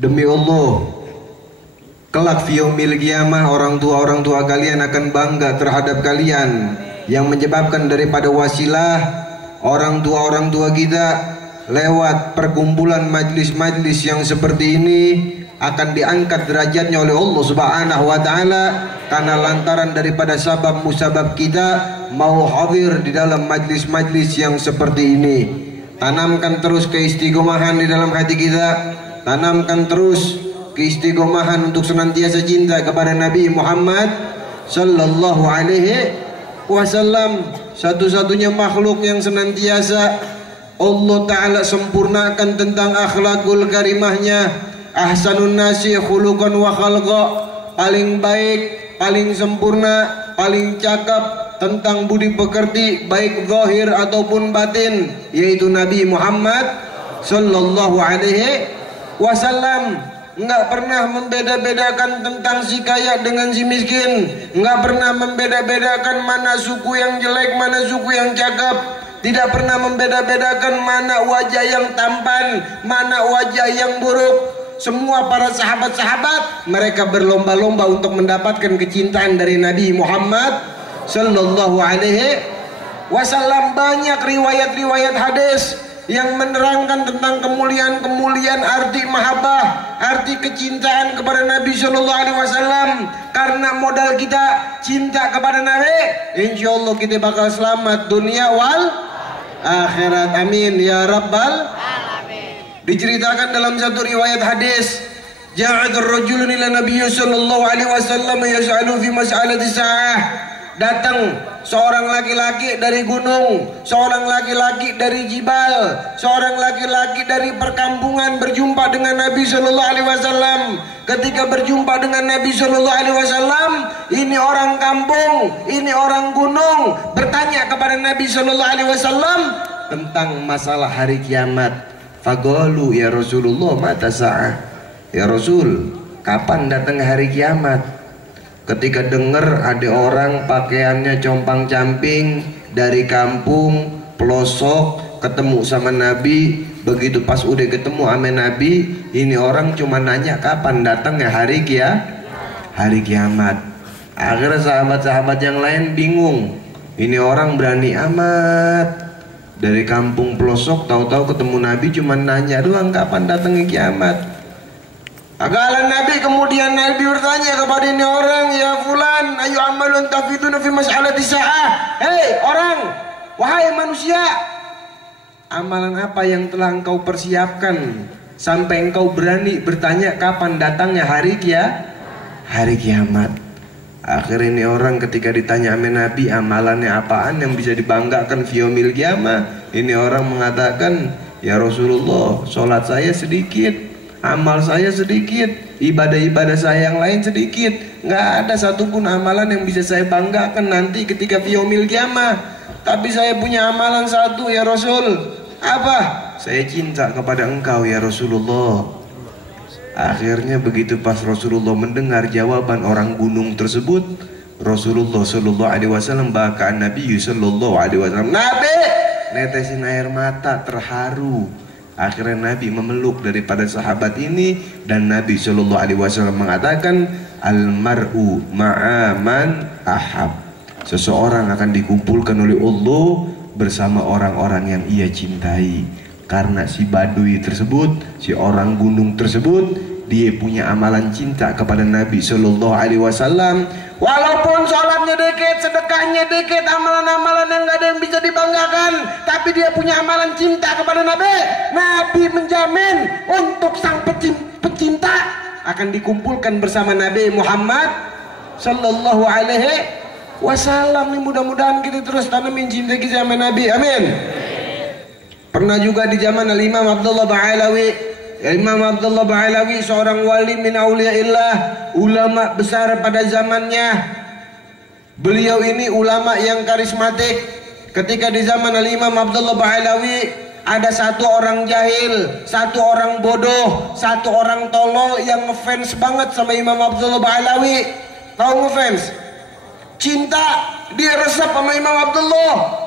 demi Allah, kelak fi yaumil qiyamah orang tua kalian akan bangga terhadap kalian, yang menyebabkan daripada wasilah orang tua kita lewat perkumpulan majlis-majlis yang seperti ini akan diangkat derajatnya oleh Allah Subhanahu wa taala, karena lantaran daripada sabab musabab kita mau hadir di dalam majlis-majlis yang seperti ini. Tanamkan terus keistiqomahan di dalam hati kita, tanamkan terus keistiqomahan untuk senantiasa cinta kepada Nabi Muhammad sallallahu alaihi wasallam, satu-satunya makhluk yang senantiasa Allah Ta'ala sempurnakan tentang akhlakul karimahnya. Ahsanun nasi khuluqan wa khalqa, paling baik, paling sempurna, paling cakap tentang budi pekerti baik zahir ataupun batin, yaitu Nabi Muhammad sallallahu alaihi wasallam. Enggak pernah membeda-bedakan tentang si kaya dengan si miskin, enggak pernah membeda-bedakan mana suku yang jelek, mana suku yang cakep, tidak pernah membeda-bedakan mana wajah yang tampan, mana wajah yang buruk. Semua para sahabat-sahabat mereka berlomba-lomba untuk mendapatkan kecintaan dari Nabi Muhammad sallallahu alaihi wasallam. Banyak riwayat-riwayat hadis yang menerangkan tentang kemuliaan-kemuliaan arti mahabbah, arti kecintaan kepada Nabi sallallahu alaihi wasallam. Karena modal kita cinta kepada Nabi, insyaallah kita bakal selamat dunia wal akhirat. Amin ya rabbal alamin. Diceritakan dalam satu riwayat hadis, ja'atul rajulun ila Nabi sallallahu alaihi wasallam yas'alu fi mas'alati sa'ah. Datang seorang laki-laki dari gunung, seorang laki-laki dari jibal, seorang laki-laki dari perkampungan berjumpa dengan Nabi sallallahu alaihi wasallam. Ketika berjumpa dengan Nabi sallallahu alaihi wasallam, ini orang kampung, ini orang gunung, bertanya kepada Nabi sallallahu alaihi wasallam tentang masalah hari kiamat. Faqalu ya Rasulullah mata sa'ah. Ya Rasul, kapan datang hari kiamat? Ketika dengar ada orang pakaiannya compang-camping dari kampung pelosok ketemu sama Nabi, begitu pas udah ketemu sama Nabi, ini orang cuma nanya kapan datangnya hari kiamat. Akhirnya sahabat-sahabat yang lain bingung, ini orang berani amat dari kampung pelosok tahu-tahu ketemu Nabi cuma nanya doang kapan datangnya kiamat. Agalan Nabi, kemudian Nabi bertanya kepada ini orang, ya fulan, ayu amalun tafiduna fi mas'alati sa'ah. Hei orang, wahai manusia, amalan apa yang telah engkau persiapkan sampai engkau berani bertanya kapan datangnya hari kiamat. Akhirnya ini orang ketika ditanya sama Nabi amalannya apaan yang bisa dibanggakan fi yaumil qiyamah, ini orang mengatakan, ya Rasulullah, sholat saya sedikit, amal saya sedikit, ibadah-ibadah saya yang lain sedikit, nggak ada satupun amalan yang bisa saya banggakan nanti ketika fi yaumil qiyamah. Tapi saya punya amalan satu ya Rasul. Apa? Saya cinta kepada engkau ya Rasulullah. Akhirnya begitu pas Rasulullah mendengar jawaban orang gunung tersebut, Rasulullah sallallahu alaihi wasallam bahkan Nabi sallallahu alaihi wasallam, Nabi netesin air mata terharu. Akhirnya Nabi memeluk daripada sahabat ini, dan Nabi sallallahu alaihi wasallam mengatakan, al-mar'u ma'aman ahab. Seseorang akan dikumpulkan oleh Allah bersama orang-orang yang ia cintai. Karena si badui tersebut, si orang gunung tersebut, dia punya amalan cinta kepada Nabi sallallahu alaihi wasallam. Walaupun sholatnya dikit, sedekahnya dikit, amalan-amalan yang gak ada yang bisa dibanggakan, tapi dia punya amalan cinta kepada Nabi. Nabi menjamin untuk sang pecinta akan dikumpulkan bersama Nabi Muhammad sallallahu alaihi wasallam. Nih mudah-mudahan kita terus tanamin cinta kita sama Nabi. Amin. Pernah juga di zaman Al-Imam Abdullah Ba'alawi. Imam Abdullah Ba'alawi seorang wali min auliyaillah, ulama besar pada zamannya. Beliau ini ulama yang karismatik. Ketika di zaman Al-Imam Abdullah Ba'alawi ada satu orang jahil, satu orang bodoh, satu orang tolol yang ngefans banget sama Imam Abdullah Ba'alawi. Tahu ngefans? Cinta, dia resep sama Imam Abdullah.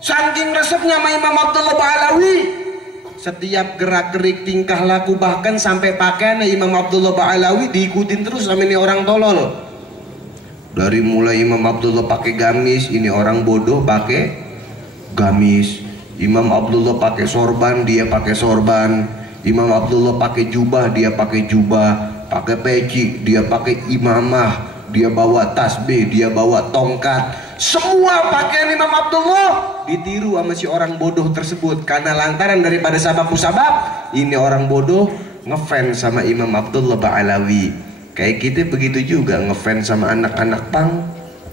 Saking resepnya sama Imam Abdullah Ba'alawi, setiap gerak-gerik tingkah laku, bahkan sampai pakaiannya Imam Abdullah Ba'alawi diikutin terus sama ini orang tolol. Dari mulai Imam Abdullah pakai gamis, ini orang bodoh pakai gamis. Imam Abdullah pakai sorban, dia pakai sorban. Imam Abdullah pakai jubah, dia pakai jubah. Pakai peci, dia pakai imamah. Dia bawa tasbih, dia bawa tongkat. Semua pakaian Imam Abdullah ditiru sama si orang bodoh tersebut. Karena lantaran daripada sabab-musabab, ini orang bodoh ngefans sama Imam Abdullah Ba'alawi. Kayak kita begitu juga ngefans sama anak-anak pang.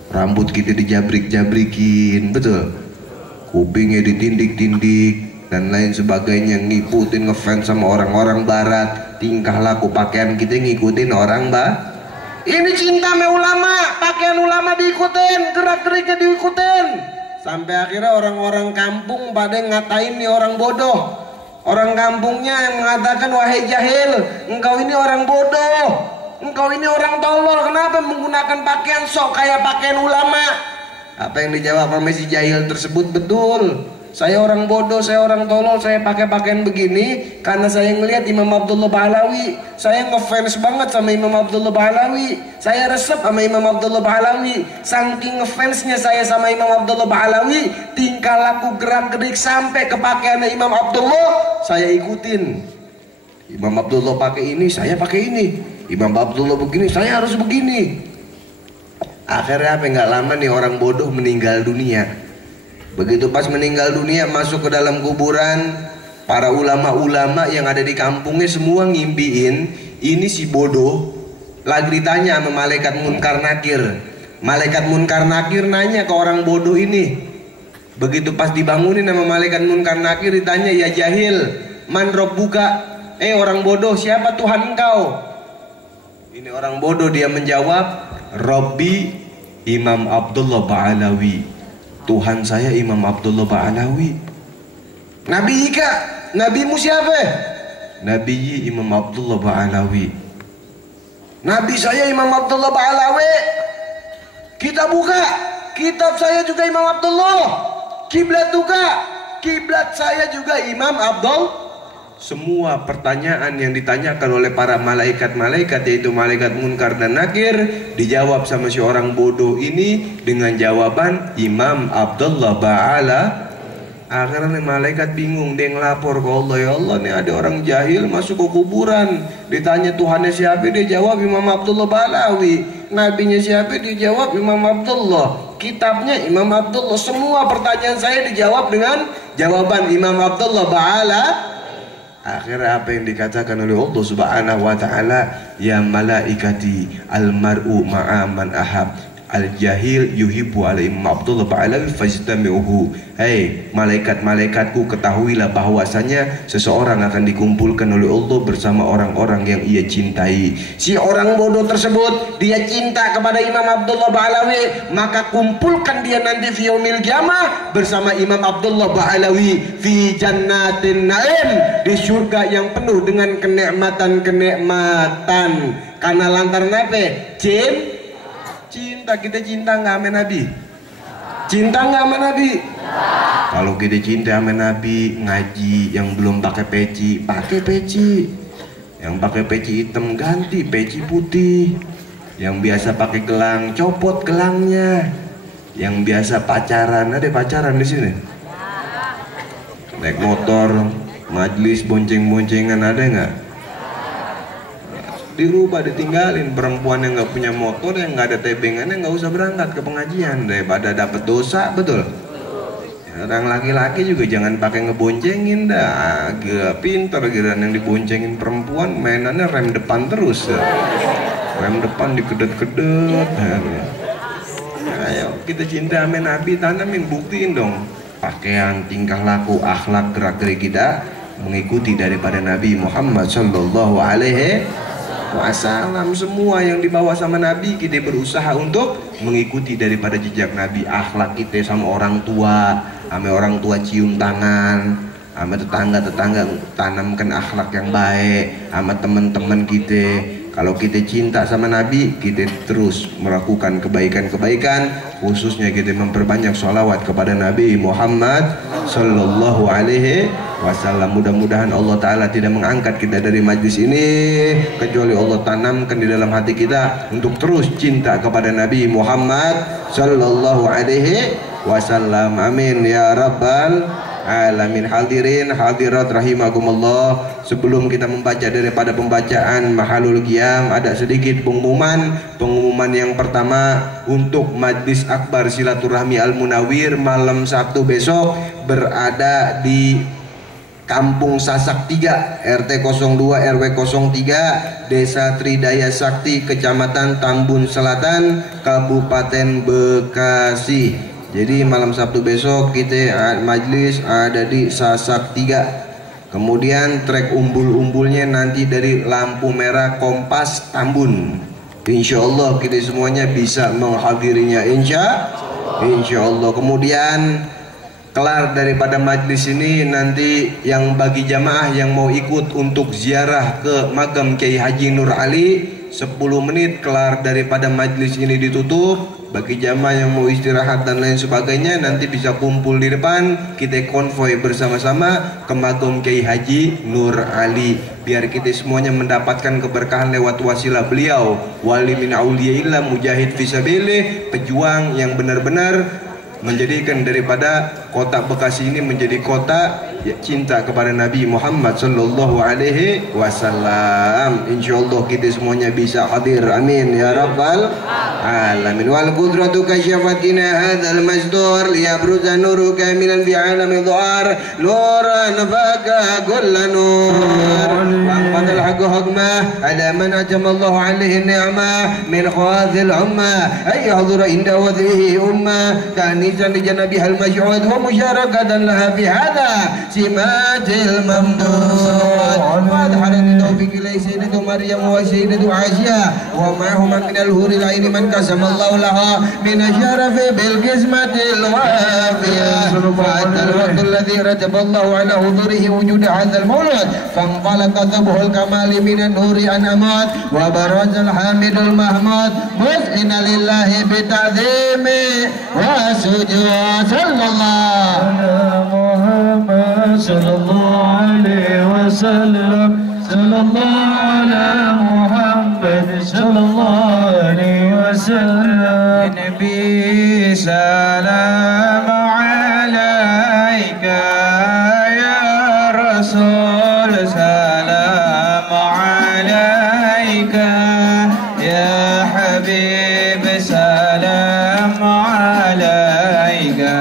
Rambut kita dijabrik-jabrikin, betul, kupingnya ditindik-tindik dan lain sebagainya, ngikutin ngefans sama orang-orang barat. Tingkah laku pakaian kita ngikutin orang ini cinta sama ulama, pakaian ulama diikutin, gerak-geriknya diikutin. Sampai akhirnya orang-orang kampung pada ngatain nih orang bodoh. Orang kampungnya yang mengatakan, wahai jahil, engkau ini orang bodoh, engkau ini orang tolol, kenapa menggunakan pakaian sok kayak pakaian ulama? Apa yang dijawab sama si jahil tersebut? Betul, saya orang bodoh, saya orang tolol, saya pakai pakaian begini karena saya ngelihat Imam Abdullah Ba'alawi. Saya ngefans banget sama Imam Abdullah Ba'alawi. Saya resep sama Imam Abdullah Ba'alawi. Saking ngefansnya saya sama Imam Abdullah Ba'alawi, tingkah laku gerak-gerik sampai ke pakaiannya Imam Abdullah saya ikutin. Imam Abdullah pakai ini, saya pakai ini. Imam Abdullah begini, saya harus begini. Akhirnya apa, nggak lama nih orang bodoh meninggal dunia. Begitu pas meninggal dunia, masuk ke dalam kuburan, para ulama-ulama yang ada di kampungnya semua ngimpiin ini si bodoh lagi ditanya sama malaikat Munkar Nakir. Malaikat Munkar Nakir nanya ke orang bodoh ini. Begitu pas dibangunin sama malaikat Munkar Nakir, ditanya, ya jahil, man rabbuka, orang bodoh, siapa Tuhan engkau? Ini orang bodoh, dia menjawab, Rabbi Imam Abdullah Ba'alawi. Tuhan saya Imam Abdullah Ba'alawi. Nabi Ika, nabimu siapa? Nabi Imam Abdullah Ba'alawi. Nabi saya Imam Abdullah Ba'alawi. Kita buka kitab saya juga Imam Abdullah. Kiblat juga, kiblat saya juga Imam Abdullah. Semua pertanyaan yang ditanyakan oleh para malaikat-malaikat, yaitu malaikat Munkar dan Nakir, dijawab sama si orang bodoh ini dengan jawaban Imam Abdullah Ba'ala. Akhirnya nih malaikat bingung, dia ngelapor ke Allah, ya Allah nih ada orang jahil masuk ke kuburan, ditanya Tuhannya siapa, dia jawab Imam Abdullah Ba'alawi. Nabinya siapa, dia jawab Imam Abdullah. Kitabnya Imam Abdullah. Semua pertanyaan saya dijawab dengan jawaban Imam Abdullah Ba'ala. Akhirnya apa yang dikatakan oleh Allah Subhanahu wa taala, ya malaikati almar'u ma'a man ahab, al jahil yuhibbu ala Imam Abdullah Ba'alawi fajtami'uhu. Hei malaikat-malaikatku, ketahuilah bahwasanya seseorang akan dikumpulkan oleh Allah bersama orang-orang yang ia cintai. Si orang bodoh tersebut, dia cinta kepada Imam Abdullah Ba'alawi, maka kumpulkan dia nanti fi yaumil qiyamah bersama Imam Abdullah Ba'alawi fi jannatin na'im, di surga yang penuh dengan kenikmatan-kenikmatan. Karena lantaran apa? Cinta. Kita cinta nggak sama Nabi? Cinta nggak sama Nabi? Kalau kita cinta sama Nabi, ngaji yang belum pakai peci, pakai peci. Yang pakai peci hitam ganti peci putih. Yang biasa pakai gelang, copot gelangnya. Yang biasa pacaran, ada pacaran di sini? Naik motor, majlis bonceng-boncengan, ada nggak? Dirubah, ditinggalin. Perempuan yang nggak punya motor, yang nggak ada tebengannya, nggak usah berangkat ke pengajian daripada dapat dosa, betul? Orang laki-laki juga jangan pakai ngeboncengin dah. Gila pinter giliran yang diboncengin perempuan, mainannya rem depan terus. Rem depan dikedet-kedet. Ayo kita cinta sama Nabi, tanamin, buktiin dong. Pakaian, tingkah laku, akhlak, gerak-gerik kita mengikuti daripada Nabi Muhammad Sallallahu Alaihi Wasallam. Semua yang dibawa sama Nabi kita berusaha untuk mengikuti daripada jejak Nabi. Akhlak kita sama orang tua, sama orang tua cium tangan, sama tetangga-tetangga tanamkan akhlak yang baik, sama teman-teman kita. Kalau kita cinta sama Nabi, kita terus melakukan kebaikan-kebaikan, khususnya kita memperbanyak sholawat kepada Nabi Muhammad Sallallahu Alaihi wasallam. Mudah-mudahan Allah Ta'ala tidak mengangkat kita dari majlis ini kecuali Allah tanamkan di dalam hati kita untuk terus cinta kepada Nabi Muhammad Sallallahu Alaihi Wasallam. Amin ya Rabbal Alamin. Hadirin hadirat rahimakumullah, sebelum kita membaca daripada pembacaan Mahalul Qiyam, ada sedikit pengumuman. Pengumuman yang pertama, untuk Majlis Akbar Silaturahmi Al-Munawir malam Sabtu besok berada di Kampung Sasak 3, RT 02 RW 03, Desa Tridaya Sakti, Kecamatan Tambun Selatan, Kabupaten Bekasi. Jadi malam Sabtu besok kita majlis ada di Sasak 3. Kemudian trek umbul-umbulnya nanti dari lampu merah Kompas Tambun. Insya Allah kita semuanya bisa menghadirinya, insya Allah. Kemudian kelar daripada majlis ini, nanti yang bagi jamaah yang mau ikut untuk ziarah ke makam Kiai Haji Nur Ali, 10 menit kelar daripada majlis ini ditutup. Bagi jamaah yang mau istirahat dan lain sebagainya, nanti bisa kumpul di depan, kita konvoy bersama-sama ke makam Kiai Haji Nur Ali, biar kita semuanya mendapatkan keberkahan lewat wasilah beliau, wali min auliyaillah, mujahid fisabilillah, pejuang yang benar-benar menjadikan daripada kota Bekasi ini menjadi kota cinta kepada Nabi Muhammad Sallallahu Alaihi Wasallam. Insyaallah kita semuanya bisa hadir, amin ya Rabbal Alamin. Wal qudratu kasyafatina hadzal masdur liyabruza nuru kamilan fi alami dhuar nuran faka kullu nur wa qadal haqqa hukma ala man ajama Allah alaihi ni'ma min khazil umma ay yahdura inda wadhihi umma kanizan li janabihal maj'ud wa musyarakatan laha fi hadha simatil mamdud wa adharat taufiq ilai sayyidatu maryam wa sayyidatu asya wa ma'hum min al-huril aini man kasamallahu laha min asyarafi bil qismatil wafiyah wa atal waqt alladhi rataballahu ala hudurihi wujud hadzal maulud fanqalaqa tabhul kamali min an-nuri an amat wa barazal hamidul mahmud mus'ina lillahi bi ta'zimi wa sujud sallallahu Muhammad sallallahu alaihi wasallam sallallahu ala Muhammad sallallahu alaihi wasallam. Nabi salam alaika ya Rasul salam alaika ya Habib salam alaika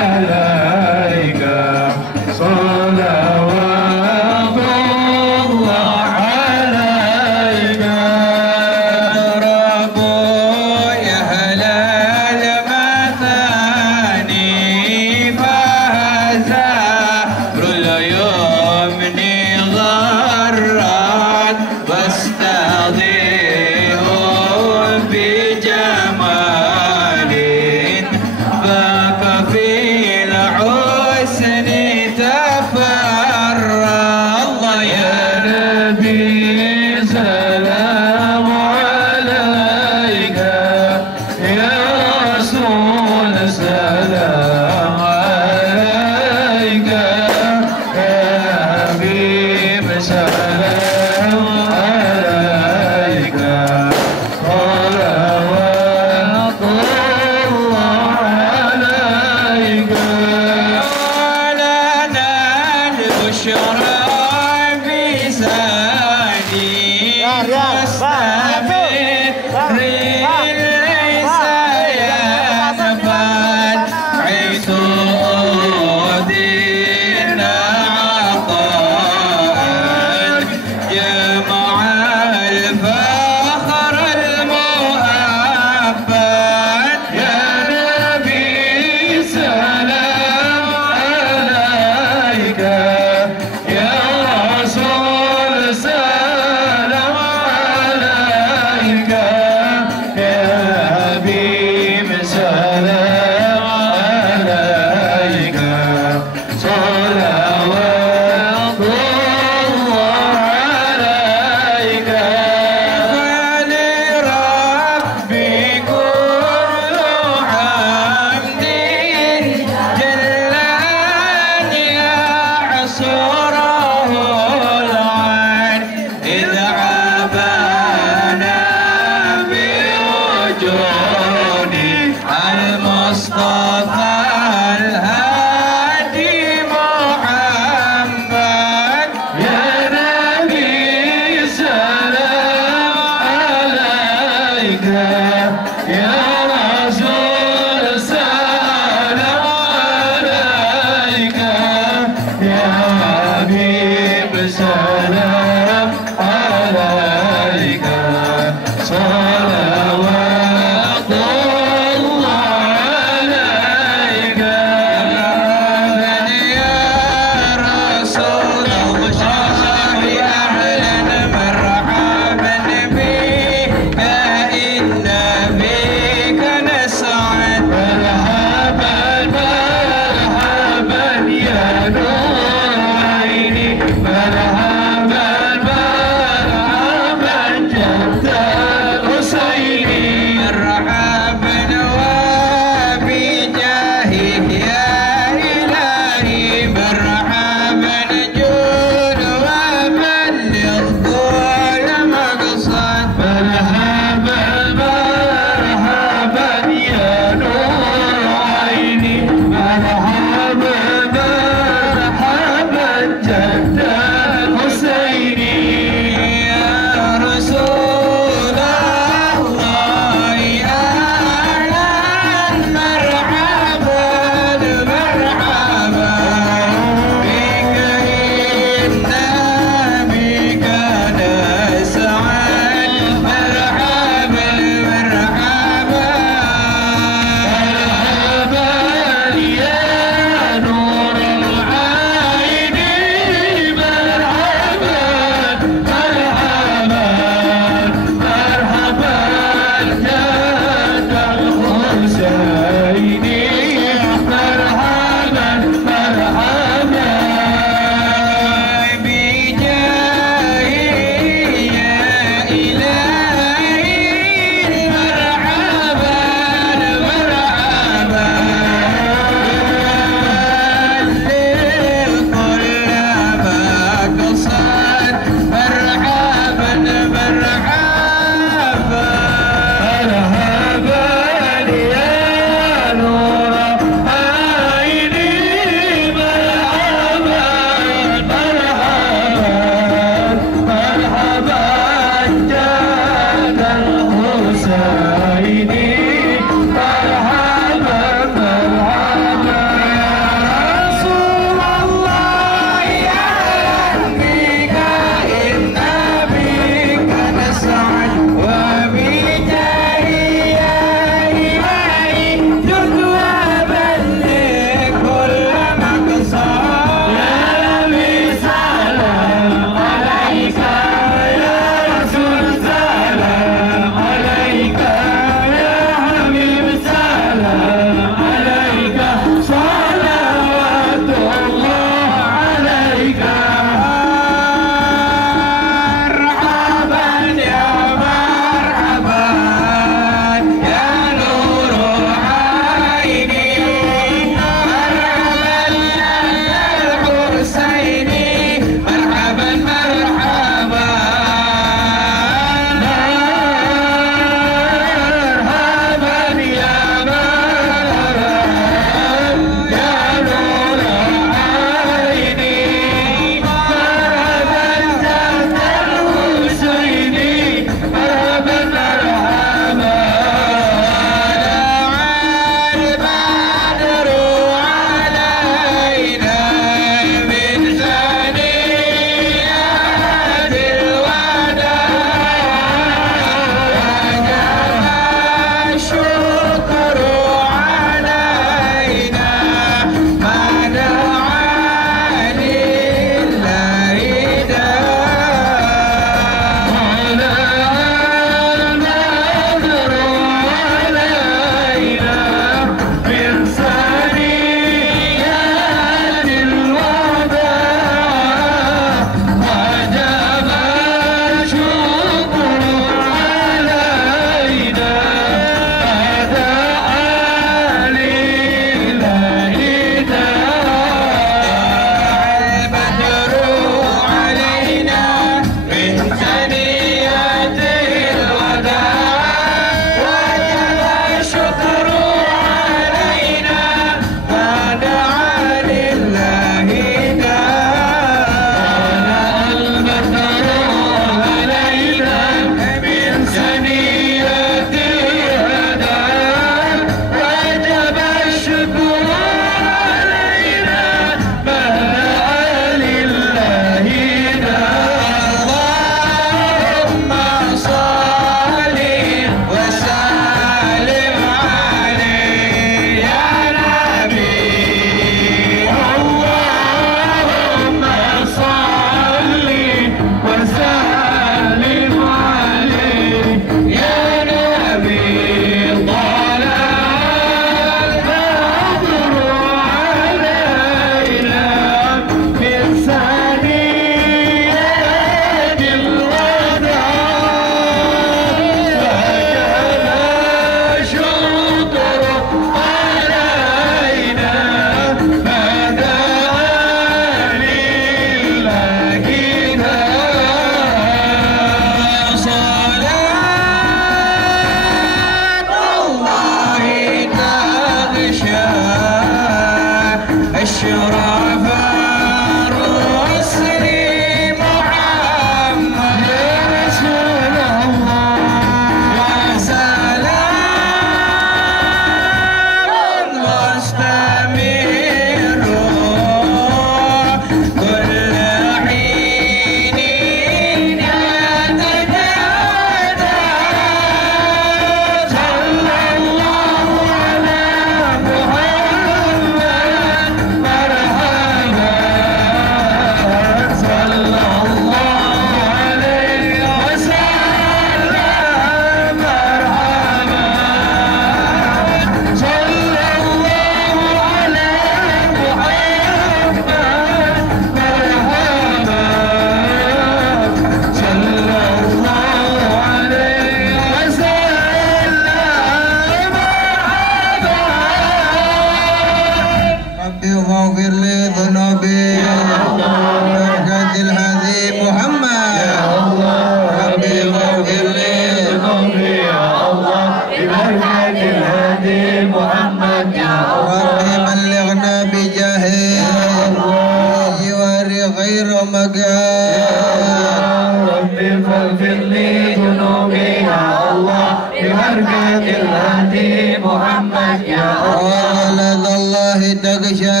محمد يا ولد الله تغشى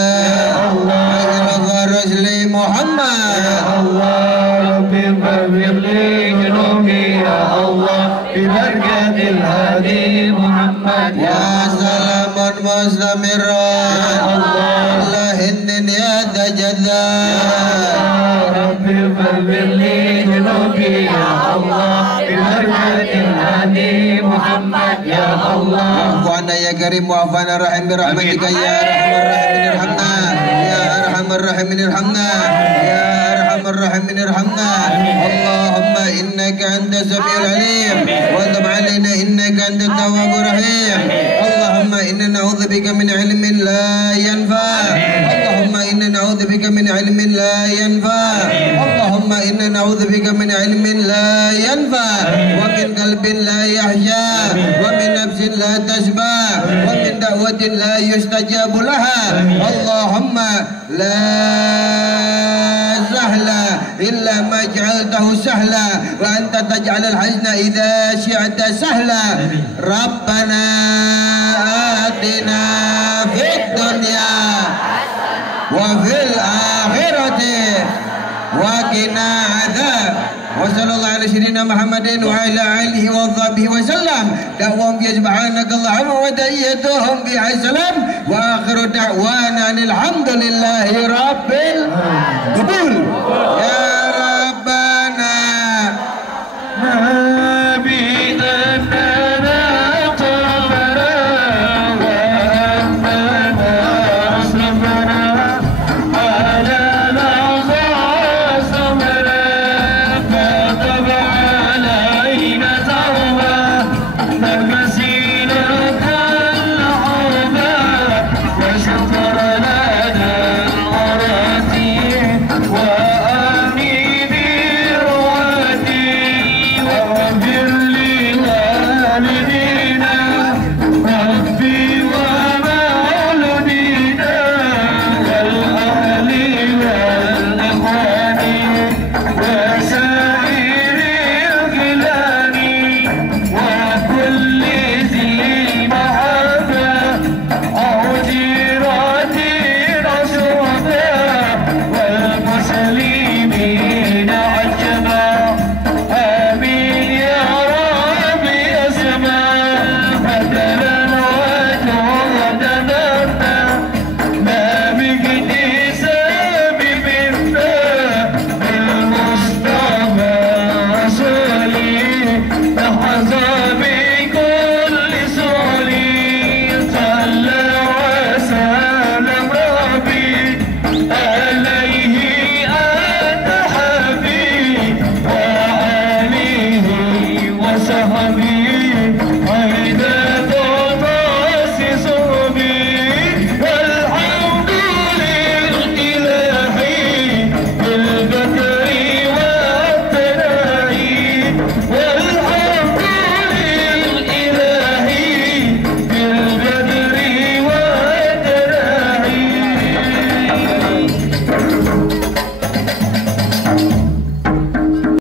أجرك رسل محمد يا الله ربي فاغفر لي ذنوبي يا الله ببركة الهادي محمد يا وسلام مستمرا على هند يا تجدى ربي فاغفر لي ذنوبي يا الله ببركة الهادي محمد يا الله واعف يا كريم وعفانا رحم برحمتك يا ارحم الراحمين ارحمنا يا ارحم الراحمين ارحمنا اللهم انك انت السميع العليم وتب علينا انك انت التواب الرحيم اللهم انا نعوذ بك من علم لا ينفع اللهم انا نعوذ بك من علم لا ينفع اللهم انا نعوذ بك من علم لا ينفع ومن قلب لا يحيا ومن نفس لا تشبع ومن دعوة لا يستجاب لها اللهم لا سهل إلا ما جعلته سهلا وأنت تجعل الحزن إذا شئت سهلا ربنا آتنا في الدنيا وفي الآخرة وقنا عذاب وصلى الله على سيدنا محمد وعلى آله وصحبه وسلم دعوهم سبحانك اللهم وتحيتهم بها السلام وآخر دعوانا الحمد لله رب القبول يا